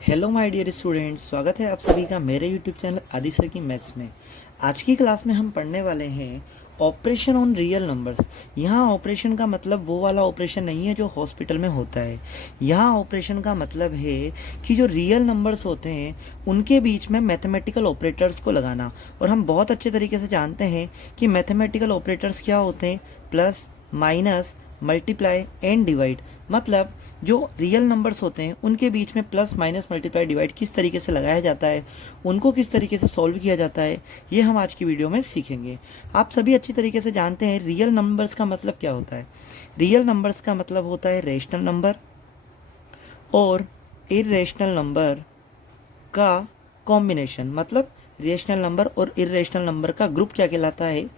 Hello my dear students, स्वागत है आप सभी का मेरे यूट्यूब चैनल आदि सर की मैथ्स में। आज की क्लास में हम पढ़ने वाले हैं ऑपरेशन ऑन रियल नंबर्स। यहाँ ऑपरेशन का मतलब वो वाला ऑपरेशन नहीं है जो हॉस्पिटल में होता है। यहाँ ऑपरेशन का मतलब है कि जो रियल नंबर्स होते हैं उनके बीच में मैथमेटिकल ऑपरेटर्स को लगाना। और हम बहुत अच्छे तरीके से जानते हैं कि मैथमेटिकल ऑपरेटर्स क्या होते हैं। Plus, minus, multiply and divide. मतलब जो रियल नंबर्स होते हैं उनके बीच में प्लस, माइनस, मल्टीप्लाई, डिवाइड किस तरीके से लगाया जाता है, उनको किस तरीके से सॉल्व किया जाता है, ये हम आज की वीडियो में सीखेंगे। आप सभी अच्छी तरीके से जानते हैं रियल नंबर्स का मतलब क्या होता है। रियल नंबर्स का मतलब होता है रेशनल नंबर और इरेशनल नंबर का कॉम्बिनेशन। मतलब रेशनल नंबर और इरेशनल नंबर का ग्रुप क्या कहलाता है?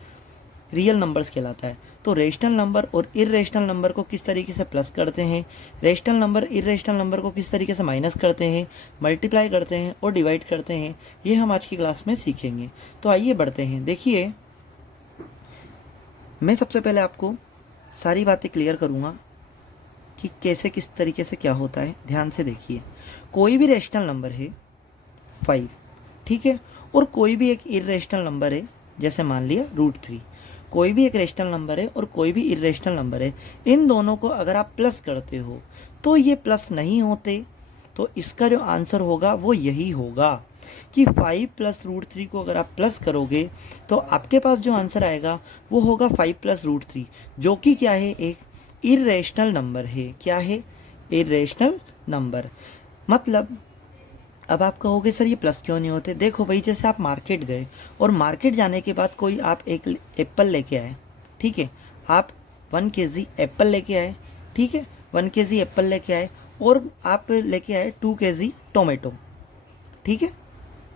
रियल नंबर्स कहलाता है। तो रेशनल नंबर और इरेशनल नंबर को किस तरीके से प्लस करते हैं, रेशनल नंबर इरेशनल नंबर को किस तरीके से माइनस करते हैं, मल्टीप्लाई करते हैं और डिवाइड करते हैं, ये हम आज की क्लास में सीखेंगे। तो आइए बढ़ते हैं। देखिए, मैं सबसे पहले आपको सारी बातें क्लियर करूँगा कि कैसे किस तरीके से क्या होता है। ध्यान से देखिए, कोई भी रेशनल नंबर है 5, ठीक है, और कोई भी एक इरेशनल नंबर है, जैसे मान लिया √3। कोई भी एक रेशनल नंबर है और कोई भी इरेशनल नंबर है। इन दोनों को अगर आप प्लस करते हो तो ये प्लस नहीं होते। तो इसका जो आंसर होगा वो यही होगा कि 5 + √3 को अगर आप प्लस करोगे तो आपके पास जो आंसर आएगा वो होगा 5 + √3, जो कि क्या है? एक इरेशनल नंबर है। क्या है? Irrational number. मतलब अब आप कहोगे सर ये प्लस क्यों नहीं होते? देखो भाई, जैसे आप मार्केट गए और मार्केट जाने के बाद कोई आप एक एप्पल लेके आए, ठीक है, आप 1 केजी एप्पल लेके आए, ठीक है, 1 केजी एप्पल लेके आए और आप लेके आए 2 केजी टोमेटो, ठीक है,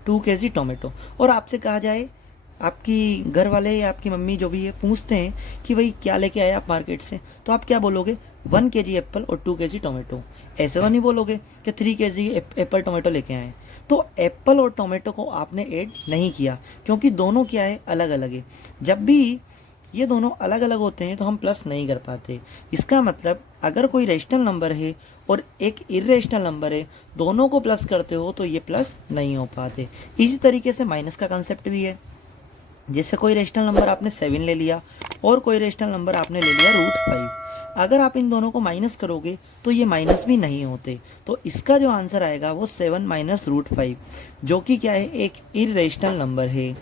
2 केजी टोमेटो। और आपसे कहा जाए, आपकी घर वाले या आपकी मम्मी जो भी है पूछते हैं कि भाई क्या लेके आए आप मार्केट से, तो आप क्या बोलोगे? 1 केजी एप्पल और 2 केजी टोमेटो। ऐसे तो नहीं बोलोगे कि 3 केजी एप्पल टोमेटो लेके आए। तो एप्पल और टोमेटो को आपने ऐड नहीं किया, क्योंकि दोनों क्या है? अलग अलग है। जब भी ये दोनों अलग अलग होते हैं तो हम प्लस नहीं कर पाते। इसका मतलब अगर कोई रेशनल नंबर है और एक इरेशनल नंबर है, दोनों को प्लस करते हो तो ये प्लस नहीं हो पाते। इसी तरीके से माइनस का कंसेप्ट भी है। जैसे कोई रेशनल नंबर आपने 7 ले लिया और कोई रेशनल नंबर आपने ले लिया √5। अगर आप इन दोनों को माइनस करोगे तो ये माइनस भी नहीं होते। तो इसका जो आंसर आएगा वो 7 - √5, जो कि क्या है? एक इरेशनल नंबर है।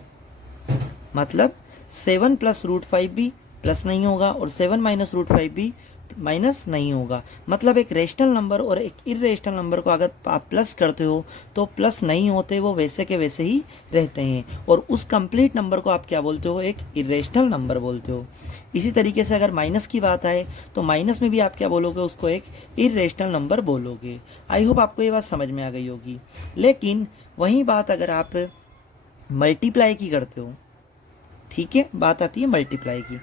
मतलब 7 + √5 भी प्लस नहीं होगा और 7 - √5 भी माइनस नहीं होगा। मतलब एक रेशनल नंबर और एक इरेशनल नंबर को अगर आप प्लस करते हो तो प्लस नहीं होते, वो वैसे के वैसे ही रहते हैं। और उस कंप्लीट नंबर को आप क्या बोलते हो? एक इरेशनल नंबर बोलते हो। इसी तरीके से अगर माइनस की बात आए तो माइनस में भी आप क्या बोलोगे? उसको एक इरेशनल नंबर बोलोगे। आई होप आपको ये बात समझ में आ गई होगी। लेकिन वही बात अगर आप मल्टीप्लाई की करते हो, ठीक है, बात आती है मल्टीप्लाई की।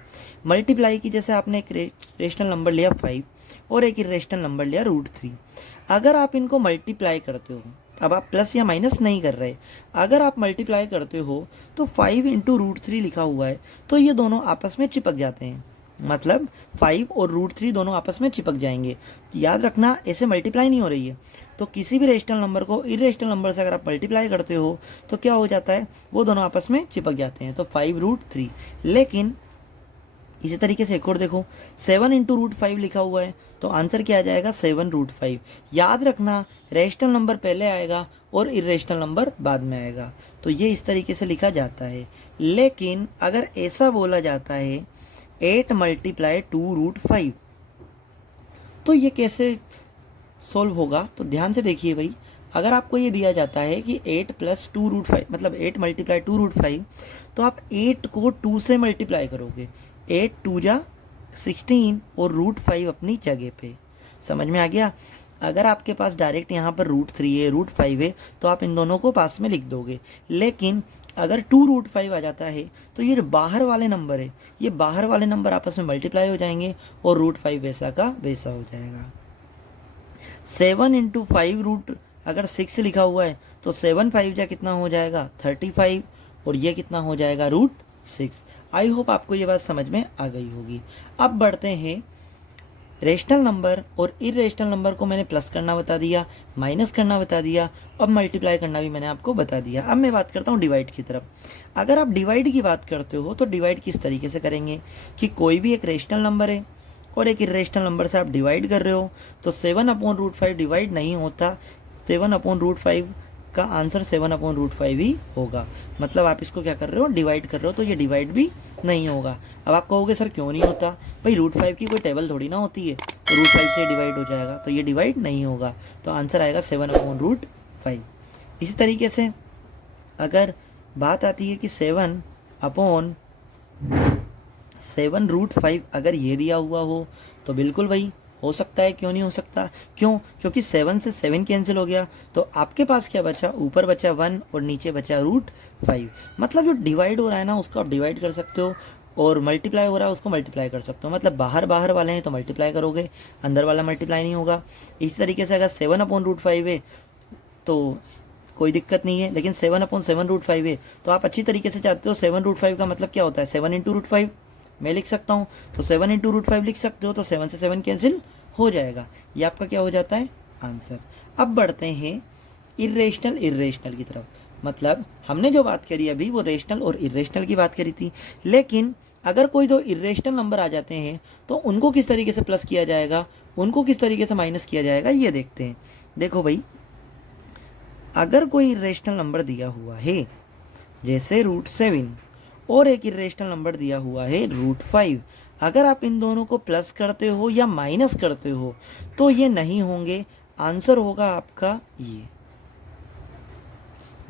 मल्टीप्लाई की, जैसे आपने एक रेशनल नंबर लिया 5 और एक इरेशनल नंबर लिया √3। अगर आप इनको मल्टीप्लाई करते हो, अब आप प्लस या माइनस नहीं कर रहे, अगर आप मल्टीप्लाई करते हो तो 5 × √3 लिखा हुआ है तो ये दोनों आपस में चिपक जाते हैं। मतलब 5 और √3 दोनों आपस में चिपक जाएंगे। याद रखना, ऐसे मल्टीप्लाई नहीं हो रही है। तो किसी भी रेशनल नंबर को इरेशनल नंबर से अगर आप मल्टीप्लाई करते हो तो क्या हो जाता है? वो दोनों आपस में चिपक जाते हैं। तो 5 √3। लेकिन इसी तरीके से एक और देखो, 7 × √5 लिखा हुआ है तो आंसर क्या आ जाएगा? 7 √5। याद रखना, रेशनल नंबर पहले आएगा और इरेशनल नंबर बाद में आएगा। तो ये इस तरीके से लिखा जाता है। लेकिन अगर ऐसा बोला जाता है 8 × 2 √5, तो ये कैसे सोल्व होगा? तो ध्यान से देखिए भाई, अगर आपको ये दिया जाता है कि 8 + 2 √5, मतलब 8 × 2 √5, तो आप 8 को 2 से मल्टीप्लाई करोगे। 8 × 2 = 16 और √5 अपनी जगह पे। समझ में आ गया? अगर आपके पास डायरेक्ट यहाँ पर √3 है, √5 है, तो आप इन दोनों को पास में लिख दोगे। लेकिन अगर 2 √5 आ जाता है तो ये बाहर वाले नंबर है, ये बाहर वाले नंबर आपस में मल्टीप्लाई हो जाएंगे और √5 वैसा का वैसा हो जाएगा। 7 × 5 अगर 6 लिखा हुआ है तो 7 × 5 कितना हो जाएगा? 35। और ये कितना हो जाएगा? √6। आई होप आपको ये बात समझ में आ गई होगी। अब बढ़ते हैं रेशनल नंबर और इरेशनल नंबर को मैंने प्लस करना बता दिया, माइनस करना बता दिया, अब मल्टीप्लाई करना भी मैंने आपको बता दिया। अब मैं बात करता हूँ डिवाइड की तरफ। अगर आप डिवाइड की बात करते हो तो डिवाइड किस तरीके से करेंगे कि कोई भी एक रेशनल नंबर है और एक इरेशनल नंबर से आप डिवाइड कर रहे हो, तो 7/√5 डिवाइड नहीं होता, 7/√5 का आंसर 7/√5 ही होगा। मतलब आप इसको क्या कर रहे हो, डिवाइड कर रहे हो, तो ये डिवाइड भी नहीं होगा। अब आप कहोगे सर क्यों नहीं होता, भाई √5 की कोई टेबल थोड़ी ना होती है, तो √5 से डिवाइड हो जाएगा, तो ये डिवाइड नहीं होगा, तो आंसर आएगा 7/√5। इसी तरीके से अगर बात आती है कि 7/7√5 अगर ये दिया हुआ हो, तो बिल्कुल भाई हो सकता है, क्यों नहीं हो सकता, क्यों, क्योंकि 7 से 7 कैंसिल हो गया, तो आपके पास क्या बचा, ऊपर बचा 1 और नीचे बचा √5। मतलब जो डिवाइड हो रहा है ना उसको आप डिवाइड कर सकते हो, और मल्टीप्लाई हो रहा है उसको मल्टीप्लाई कर सकते हो। मतलब बाहर बाहर वाले हैं तो मल्टीप्लाई करोगे, अंदर वाला मल्टीप्लाई नहीं होगा। इसी तरीके से अगर 7/√5 है तो कोई दिक्कत नहीं है, लेकिन 7/7√5 है तो आप अच्छी तरीके से चाहते हो 7√5 का मतलब क्या होता है, 7 × √5 मैं लिख सकता हूँ, तो 7 × √5 लिख सकते हो, तो 7 से 7 कैंसिल हो जाएगा, ये आपका क्या हो जाता है, आंसर। अब बढ़ते हैं इरेशनल इरेशनल की तरफ। मतलब हमने जो बात करी अभी वो रेशनल और इरेशनल की बात करी थी, लेकिन अगर कोई दो इरेशनल नंबर आ जाते हैं तो उनको किस तरीके से प्लस किया जाएगा, उनको किस तरीके से माइनस किया जाएगा, ये देखते हैं। देखो भाई, अगर कोई इरेशनल नंबर दिया हुआ है जैसे √7 और एक इरेशनल नंबर दिया हुआ है √5, अगर आप इन दोनों को प्लस करते हो या माइनस करते हो तो ये नहीं होंगे, आंसर होगा आपका ये।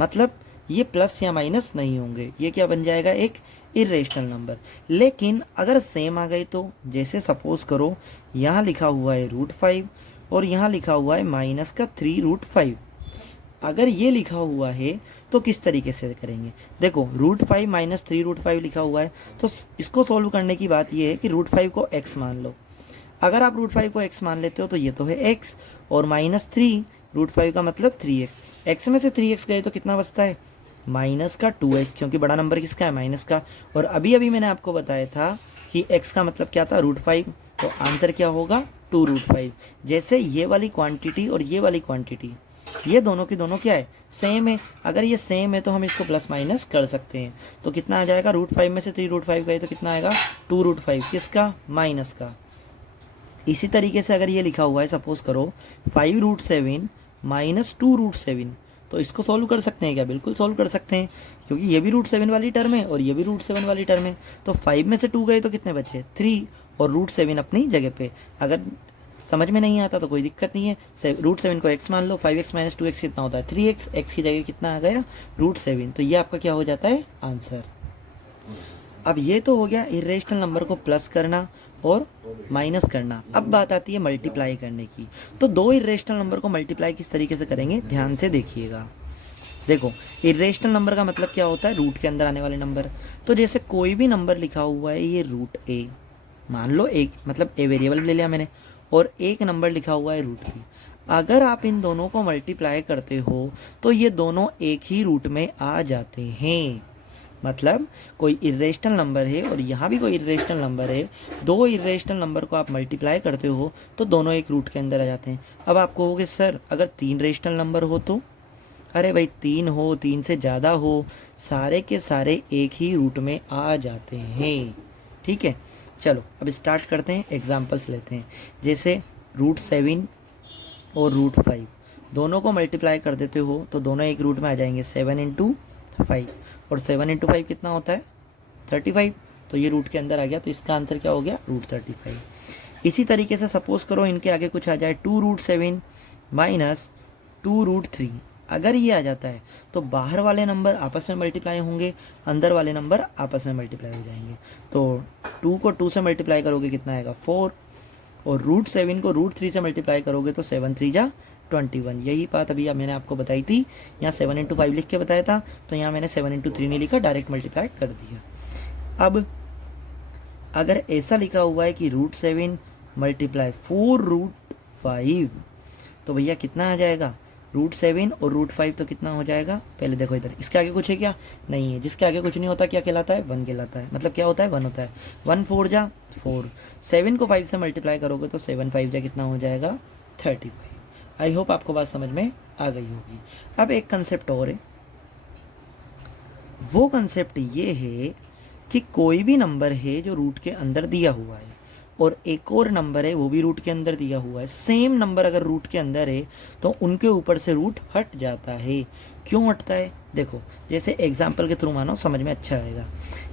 मतलब ये प्लस या माइनस नहीं होंगे, ये क्या बन जाएगा, एक इरेशनल नंबर। लेकिन अगर सेम आ गए तो, जैसे सपोज करो यहाँ लिखा हुआ है √5 और यहाँ लिखा हुआ है -3√5, अगर ये लिखा हुआ है तो किस तरीके से करेंगे, देखो √5 - 3√5 लिखा हुआ है, तो इसको सॉल्व करने की बात ये है कि √5 को x मान लो। अगर आप √5 को x मान लेते हो तो ये तो है x, और -3 √5 का मतलब 3x, x में से 3x गए तो कितना बचता है, माइनस का 2x, क्योंकि बड़ा नंबर किसका है, माइनस का। और अभी अभी मैंने आपको बताया था कि x का मतलब क्या था, √5, तो आंसर क्या होगा, 2√5। जैसे ये वाली क्वांटिटी और ये वाली क्वांटिटी, ये दोनों की दोनों क्या है, सेम है। अगर ये सेम है तो हम इसको प्लस माइनस कर सकते हैं, तो कितना आ जाएगा, √5 में से 3√5 गए तो कितना आएगा, 2√5, किसका, माइनस का। इसी तरीके से अगर ये लिखा हुआ है, सपोज करो 5√7 - 2√7, तो इसको सॉल्व कर सकते हैं क्या, बिल्कुल सॉल्व कर सकते हैं, क्योंकि ये भी √7 वाली टर्म है और ये भी √7 वाली टर्म है। तो 5 में से 2 गए तो कितने बचे, 3, और √7 अपनी जगह पे। अगर समझ में नहीं आता तो कोई दिक्कत नहीं है, √7 को x मान लो, 5x - 2x कितना होता है, 3x, x की जगह कितना आ गया, √7, तो ये आपका क्या हो जाता है, आंसर। अब ये तो हो गया इरेशनल नंबर को प्लस करना और माइनस करना। अब बात आती है मल्टीप्लाई करने की। तो दो इरेशनल नंबर को मल्टीप्लाई किस तरीके से करेंगे, ध्यान से देखिएगा। देखो, इरेशनल नंबर का मतलब क्या होता है, रूट के अंदर आने वाले नंबर। तो जैसे कोई भी नंबर लिखा हुआ है, ये √a मान लो, एक मतलब a वेरिएबल ले लिया मैंने, और एक नंबर लिखा हुआ है √b। अगर आप इन दोनों को मल्टीप्लाई करते हो तो ये दोनों एक ही रूट में आ जाते हैं। मतलब कोई इरेशनल नंबर है और यहाँ भी कोई इरेशनल नंबर है, दो इरेशनल नंबर को आप मल्टीप्लाई करते हो तो दोनों एक रूट के अंदर आ जाते हैं। अब आप कहोगे सर अगर 3 रेशनल नंबर हो तो, अरे भाई 3 हो, 3 से ज़्यादा हो, सारे के सारे एक ही रूट में आ जाते हैं। ठीक है, चलो अब स्टार्ट करते हैं, एग्जांपल्स लेते हैं। जैसे √7 और √5 दोनों को मल्टीप्लाई कर देते हो तो दोनों एक रूट में आ जाएंगे, 7 × 5, और 7 × 5 कितना होता है, 35, तो ये रूट के अंदर आ गया, तो इसका आंसर क्या हो गया, √35। इसी तरीके से सपोज करो इनके आगे कुछ आ जाए, 2√7 - 2√3, अगर ये आ जाता है तो बाहर वाले नंबर आपस में मल्टीप्लाई होंगे, अंदर वाले नंबर आपस में मल्टीप्लाई हो जाएंगे। तो 2 को 2 से मल्टीप्लाई करोगे कितना आएगा, 4, और √7 को √3 से मल्टीप्लाई करोगे तो 7 × 3 = 21। यही बात अभी मैंने आपको बताई थी, यहाँ 7 × 5 लिख के बताया था, तो यहाँ मैंने 7 × 3 नहीं लिखा, डायरेक्ट मल्टीप्लाई कर दिया। अब अगर ऐसा लिखा हुआ है कि √7 × 4√5, तो भैया कितना आ जाएगा, √7 और √5 तो कितना हो जाएगा, पहले देखो इधर, इसके आगे कुछ है क्या, नहीं है। जिसके आगे कुछ नहीं होता क्या कहलाता है, 1 कहलाता है। मतलब क्या होता है, 1 होता है। 1 4 जा 4, 7 को 5 से मल्टीप्लाई करोगे तो 7 5 जा कितना हो जाएगा, 35। आई होप आपको बात समझ में आ गई होगी। अब एक कंसेप्ट और है, वो कंसेप्ट ये है कि कोई भी नंबर है जो रूट के अंदर दिया हुआ है और एक और नंबर है वो भी रूट के अंदर दिया हुआ है। सेम नंबर अगर रूट के अंदर है तो उनके ऊपर से रूट हट जाता है। क्यों हटता है, देखो जैसे एग्जाम्पल के थ्रू मानो समझ में अच्छा आएगा।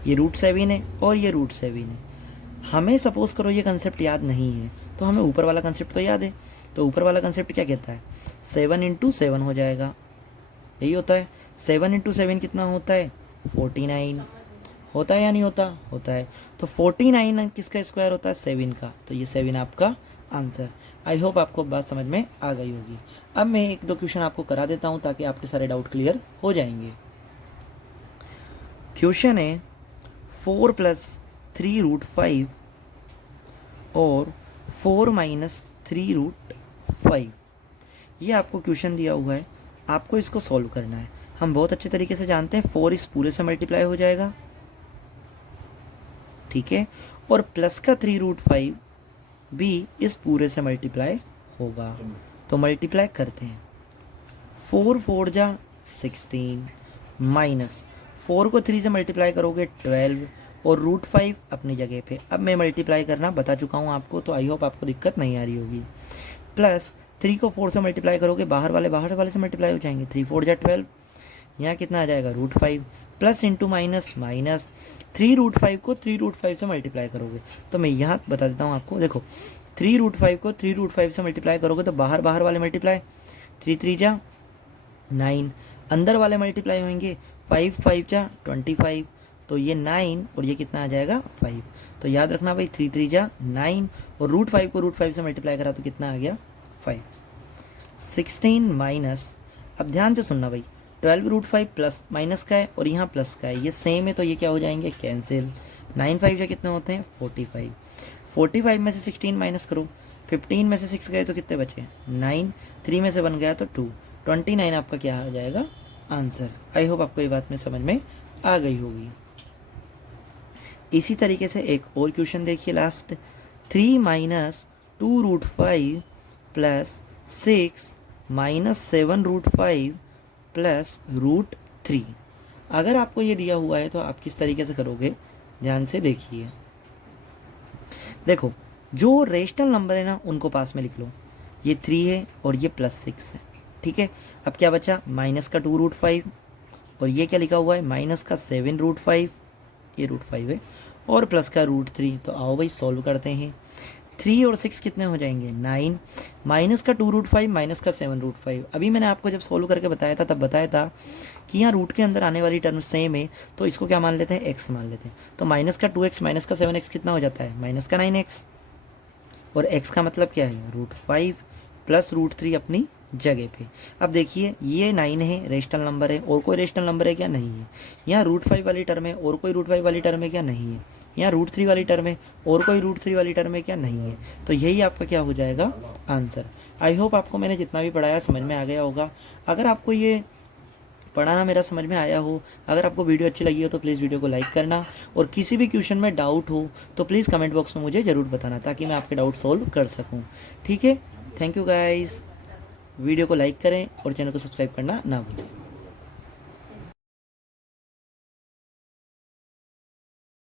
ये √7 है और ये √7 है। हमें सपोज करो ये कंसेप्ट याद नहीं है तो हमें ऊपर वाला कंसेप्ट तो याद है। तो ऊपर वाला कंसेप्ट क्या कहता है, 7 × 7 हो जाएगा, यही होता है। 7 × 7 कितना होता है, 49 होता है या नहीं होता, होता है। तो 49 किसका स्क्वायर होता है, 7 का। तो ये 7 आपका आंसर। आई होप आपको बात समझ में आ गई होगी। अब मैं 1-2 क्वेश्चन आपको करा देता हूँ ताकि आपके सारे डाउट क्लियर हो जाएंगे। क्वेश्चन है 4 + 3√5 और 4 - 3√5। ये आपको क्वेश्चन दिया हुआ है, आपको इसको सॉल्व करना है। हम बहुत अच्छे तरीके से जानते हैं 4 इस पूरे से मल्टीप्लाई हो जाएगा, ठीक है, और प्लस का 3√5 भी इस पूरे से मल्टीप्लाई होगा। तो मल्टीप्लाई करते हैं, 4 4 जा 16 माइनस 4 को 3 से मल्टीप्लाई करोगे 12 और √5 अपनी जगह पे। अब मैं मल्टीप्लाई करना बता चुका हूँ आपको, तो आई होप आपको दिक्कत नहीं आ रही होगी। प्लस 3 को 4 से मल्टीप्लाई करोगे, बाहर वाले से मल्टीप्लाई हो जाएंगे, 3 4 जा 12, यहाँ कितना आ जाएगा √5, प्लस इंटू माइनस माइनस 3√5 को 3√5 से मल्टीप्लाई करोगे। तो मैं यहाँ बता देता हूँ आपको, देखो 3√5 को 3√5 से मल्टीप्लाई करोगे तो बाहर वाले मल्टीप्लाई, 3 3 जा 9, अंदर वाले मल्टीप्लाई होंगे, 5 5 जा 25, तो ये 9 और ये कितना आ जाएगा 5। तो याद रखना भाई 3 3 जा 9 और √5 को √5 से मल्टीप्लाई करा तो कितना आ गया 5। 16 माइनस, अब ध्यान से सुनना भाई, 12 √5 प्लस माइनस का है और यहाँ प्लस का है, ये सेम है तो ये क्या हो जाएंगे कैंसिल। 9 5 जा कितने होते हैं 45, 45 में से 16 माइनस करो, 15 में से 6 गए तो कितने बचे 9, 3 में से 1 गया तो 2, 29 आपका क्या आ जाएगा आंसर। आई होप आपको ये बात में समझ में आ गई होगी। इसी तरीके से एक और क्वेश्चन देखिए लास्ट, 3 - 2√5 प्लस 6 - 7√5 प्लस √3। अगर आपको ये दिया हुआ है तो आप किस तरीके से करोगे, ध्यान से देखिए। देखो जो रेशनल नंबर है ना उनको पास में लिख लो, ये 3 है और ये +6 है, ठीक है। अब क्या बचा, माइनस का 2√5 और ये क्या लिखा हुआ है माइनस का 7√5, ये √5 है, और प्लस का √3। तो आओ भाई सॉल्व करते हैं। 3 और 6 कितने हो जाएंगे 9, माइनस का 2√5 माइनस का 7√5। अभी मैंने आपको जब सॉल्व करके बताया था तब बताया था कि यहाँ रूट के अंदर आने वाली टर्म सेम है तो इसको क्या मान लेते हैं x मान लेते हैं। तो माइनस का 2x माइनस का 7x कितना हो जाता है माइनस का 9x, और x का मतलब क्या है √5 प्लस √3 अपनी जगह पे। अब देखिए ये 9 है रेशनल नंबर है, और कोई रेशनल नंबर है क्या, नहीं है। यहाँ √5 वाली टर्म है और कोई √5 वाली टर्म है क्या, नहीं है। यहाँ √3 वाली टर्म है और कोई √3 वाली टर्म है क्या, नहीं है। तो यही आपका क्या हो जाएगा आंसर। आई होप आपको मैंने जितना भी पढ़ाया समझ में आ गया होगा। अगर आपको ये पढ़ाना मेरा समझ में आया हो, अगर आपको वीडियो अच्छी लगी हो तो प्लीज़ वीडियो को लाइक करना, और किसी भी क्वेश्चन में डाउट हो तो प्लीज़ कमेंट बॉक्स में मुझे ज़रूर बताना ताकि मैं आपके डाउट सॉल्व कर सकूँ, ठीक है। थैंक यू गाइस, वीडियो को लाइक करें और चैनल को सब्सक्राइब करना ना भूलें।